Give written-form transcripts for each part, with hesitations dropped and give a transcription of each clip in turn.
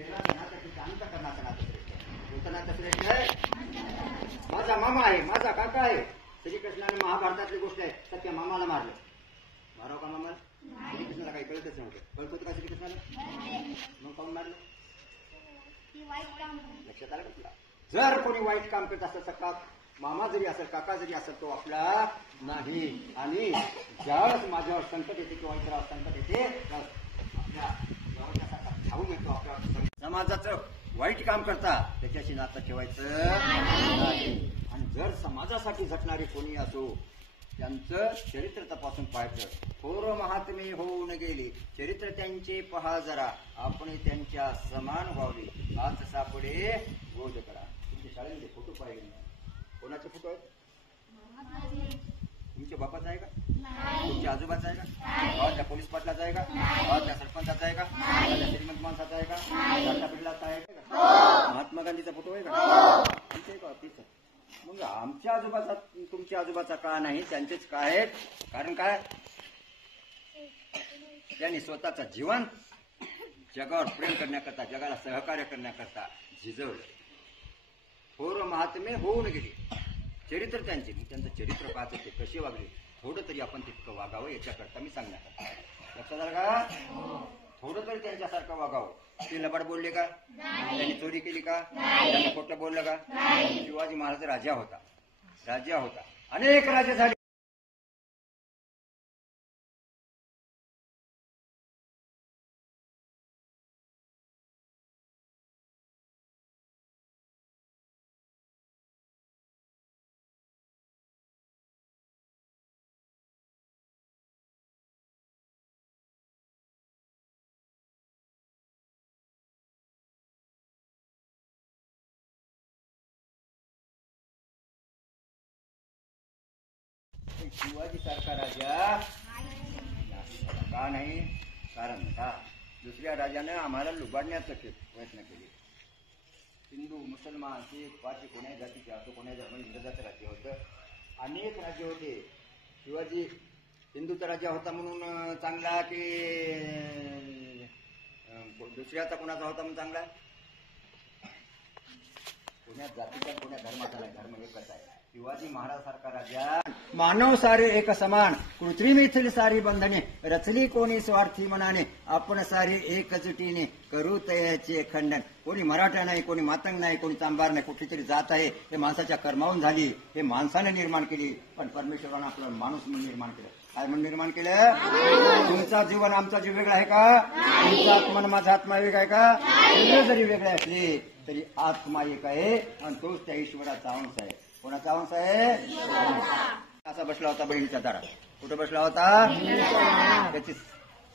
शरीराचं नातं तुमच्या अंतःकरणाचं नातं श्रेष्ठ आहे. कोणतं नातं श्रेष्ठ आहे? माझा मामा आहे, माझा काका आहे. श्रीकृष्णाने महाभारतातली गोष्ट आहे, सत्य मामाला मारलं. माराव का मामाला? श्रीकृष्णाला काही कळतच नव्हतं. कळत होतं का श्रीकृष्णाला? मग काऊन मारलं? लक्षात आलं का तुला? जर कोणी वाईट काम करत असेल, सकाळ मामा जरी असेल, काका जरी असेल, तो आपला नाही. आणि ज्यावेळेस माझ्यावर संकट येते किंवा इतरावर संकट येते, आपल्या धावून येतो. आपल्या समाजाचं वाईट काम करता त्याच्याशी नातं ठेवायचं नाही. आणि जर समाजासाठी झटणारे कोणी असो, त्यांचं चरित्र तपासून पाहायचं. थोर महात्मे होऊन गेले, चरित्र त्यांचे पहा जरा, आपण त्यांच्या समान व्हावे, आज सापडे बोध करा. तुमच्या शाळेमध्ये फोटो पाहिले नाही? कोणाचे फोटो आहेत? तुमच्या बापाचा आहे का? तुमच्या आजोबाचा आहे का? गावातल्या पोलीस पाटलाचा आहे का? गावातल्या सरपंचाचा आहे का? गावातल्या श्रीमंत माणसाचा आहे का? टाटा बिर्लाचा आहे का? महात्मा गांधीचा फोटो आहे का? तिथे का? तिथे. मग आमच्या आजोबाचा तुमच्या आजोबाचा का नाही? त्यांचेच का आहेत? कारण काय? त्यांनी स्वतःचं जीवन जगावर प्रेम करण्याकरता, जगाला सहकार्य करण्याकरता झिजवलं. थोर महात्मे होऊन गेले, चरित्र त्यांचे. त्यांचं चरित्र पाहत होते, कसे वागले. थोडं तरी आपण तितकं वागावं याच्याकरता मी सांगण्याकरता. लक्षात आलं का? थोडं तरी त्यांच्यासारखं वागावं. ते लबाड बोलले का? त्यांनी चोरी केली का? त्यांनी खोटं बोललं का? शिवाजी महाराज राजा होता, राजा होता. अनेक राजे झाले. शिवाजी सारखा राजा का नाही? कारण का दुसऱ्या राजाने आम्हाला लुबाडण्याचा प्रयत्न केले. हिंदू, मुसलमान, शीख, पारसी कोण्याही जातीचे असो, कोण्याही धर्म इंग्रजाचं राज्य होतं. अनेक राज्य होते. शिवाजी हिंदूचा राजा होता म्हणून चांगला की दुसऱ्याचा कोणाचा होता म्हणून चांगला? कोण्या जातीचा, कोण्या धर्माचा नाही. धर्म एकच आहे. शिवाजी महाराज सारखा राजा. मानव सारे एक समान, कृत्रिम इथली सारी बंधने, रचली कोणी स्वार्थी मनाने, आपण सारे एकजुटीने करू तयाचे खंडन. कोणी मराठा नाही, कोणी मातंग नाही, कोणी चांभार नाही. कुठली तरी जात आहे, हे माणसाच्या कर्मावून झाली, हे माणसाने निर्माण केली. पण परमेश्वरानं आपलं माणूस म्हणून निर्माण केलं. काय म्हणून निर्माण केलं? तुमचा जीवन आमचा जीव वेगळा आहे का? तुमचा आत्मा माझा आत्मा वेगळा आहे का? सगळे जरी वेगळे असले तरी आत्मा एक आहे आणि तोच त्या ईश्वराचा अंश आहे. कोणाचा अंश आहे? असा बसला होता बहिणीच्या दारात. कुठे बसला होता? त्याची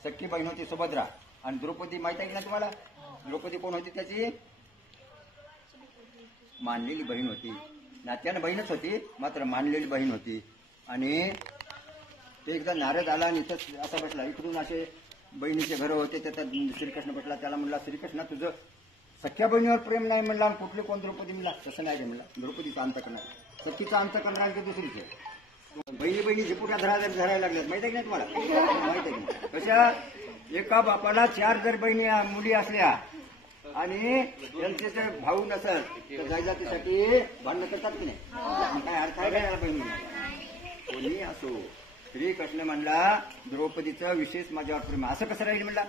सख्खी बहीण होती सुभद्रा. आणि द्रौपदी माहिती आहे की ना तुम्हाला? द्रौपदी कोण होती? त्याची मानलेली बहीण होती. नात्यानं बहीणच होती, मात्र मानलेली बहीण होती. आणि ते एकदा नारद आला आणि इथं असा बसला. इकडून असे बहिणीचे घर होते. त्याचा श्रीकृष्ण बसला. त्याला म्हणला, श्रीकृष्ण तुझं सख्या बहिणीवर प्रेम नाही म्हणला, कुठले कोण द्रौपदी म्हणला? तसं नाही रे म्हणला. द्रौपदीचा अंत करणार, सखीचा अंत करणार की दुसरीचे. बहिणी झिपुट्या धरायला लागल्यात. माहिती आहे की नाही तुम्हाला? माहिती आहे की? कशा? एका बापाला 4 जर बहिणी मुली असल्या आणि त्यांचे जर भाऊ नसल तर जायजातीसाठी भांडणं करतात की नाही? काय अर्थ आहे का बहिणी? कोणी असो, श्रीकृष्ण म्हणला द्रौपदीचं विशेष माझ्यावर प्रेम. असं कसं राहील म्हणला?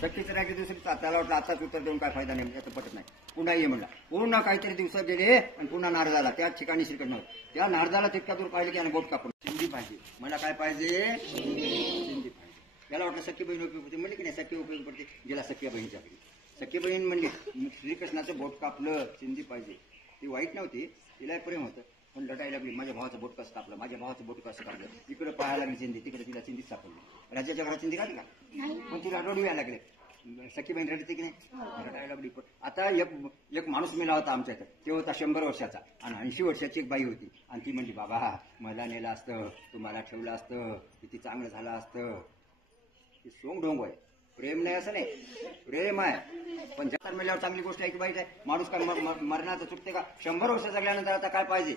सखीचं नाही की दुसरीचा. त्याला वाटलं आताच उत्तर देऊन काय फायदा नाही, याचं पटत नाही. पुन्हा ये म्हणला. पूर्ण काहीतरी दिवस गेले आणि पुन्हा नारदाला त्याच ठिकाणी श्रीकृष्ण. त्या नारदाला तितक्या दूर पाहिजे की आणि बोट कापून चिंदी पाहिजे. मला काय पाहिजे? चिंदी पाहिजे. त्याला वाटलं सखी बहीण उपयोग पडते. म्हणली की नाही सखी उपयोग पडते? गेला सख्या बहिणीच्या घरी. सखी बहीण म्हणली श्रीकृष्णाचं बोट कापलं, चिंदी पाहिजे. ती वाईट नव्हती, तिला प्रेम होतं. पण लढायला लागली, माझ्या भावाचं बोट कसं कापलं, माझ्या भावाचं बोट कसं कापलं. इकडे पाहायला लागली चिंदी, तिकडे तिला चिंदी सापडली. राज्याच्या घरात चिंदी काढली का? पण तिला रडू यायला लागले. सखी बहीण रडते की नाही? रडायला लागली. आता एक माणूस मेला होता आमच्या इथं. ते होता 100 वर्षाचा आणि 80 वर्षाची एक बाई होती. आणि ती म्हणली, बाबा मला नेलं असतं, तुम्हाला ठेवलं असतं, किती चांगलं झालं असतं. ती सोंग ढोंग आहे. प्रेम नाही असं नाही, प्रेम आहे. पण जगात मेल्यावर चांगली गोष्ट आहे की वाईट आहे? माणूस काय मरणाचं चुकते का? 100 वर्ष जगल्यानंतर आता काय पाहिजे?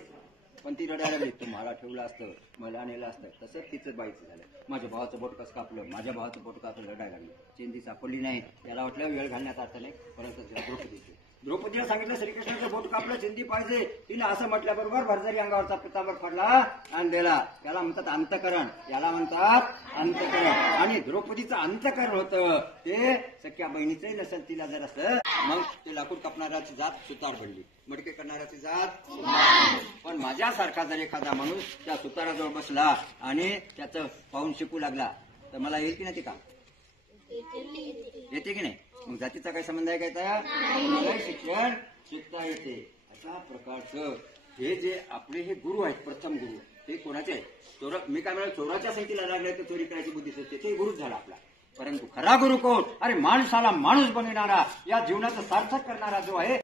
पण ती रडायला लागली, तू मला ठेवलं असतं, मला नेलं असतं. तसंच तिचं बाईचं झालं. माझ्या भावाचं बोट कसं कापलं, माझ्या भावाचं बोट कापलं, रडायला लागली. चेंदी सापडली नाही. त्याला वाटलं वेळ घालण्याचा अर्थ नाही, परंतु द्रौपदीला सांगितलं श्रीकृष्णाचं बोट कापलं, चिंधी पाहिजे. तिने असं म्हटल्याबरोबर भरजरी अंगावरचा पितांबर फाडला आणि दिला. त्याला म्हणतात अंतकरण, याला म्हणतात अंतकरण. आणि द्रौपदीचं अंतकरण होतं ते सख्या बहिणीचंही नसेल, तिला जर असं मग ते लाकूड कापणाऱ्याची जात सुतार बनली, मडके करणाऱ्याची जात. पण माझ्यासारखा जर एखादा माणूस त्या सुताराजवळ बसला आणि त्याचं पाहून शिकू लागला तर मला येईल की नाही ते काम? येते की नाही? मग जातीचा काही संबंध आहे का? मलाही शिक्षण शिकता येते. अशा प्रकारचं हे जे आपले हे गुरु आहेत, प्रथम गुरु, ते कोणाचे आहेत? मी काय म्हणा, चोराच्या संगतीला लागले तर चोरी करायची बुद्धी असते, ते गुरुच झाला आपला. परंतु खरा गुरु कोण? अरे माणसाला माणूस बनविणारा, या जीवनाचं सार्थक करणारा जो आहे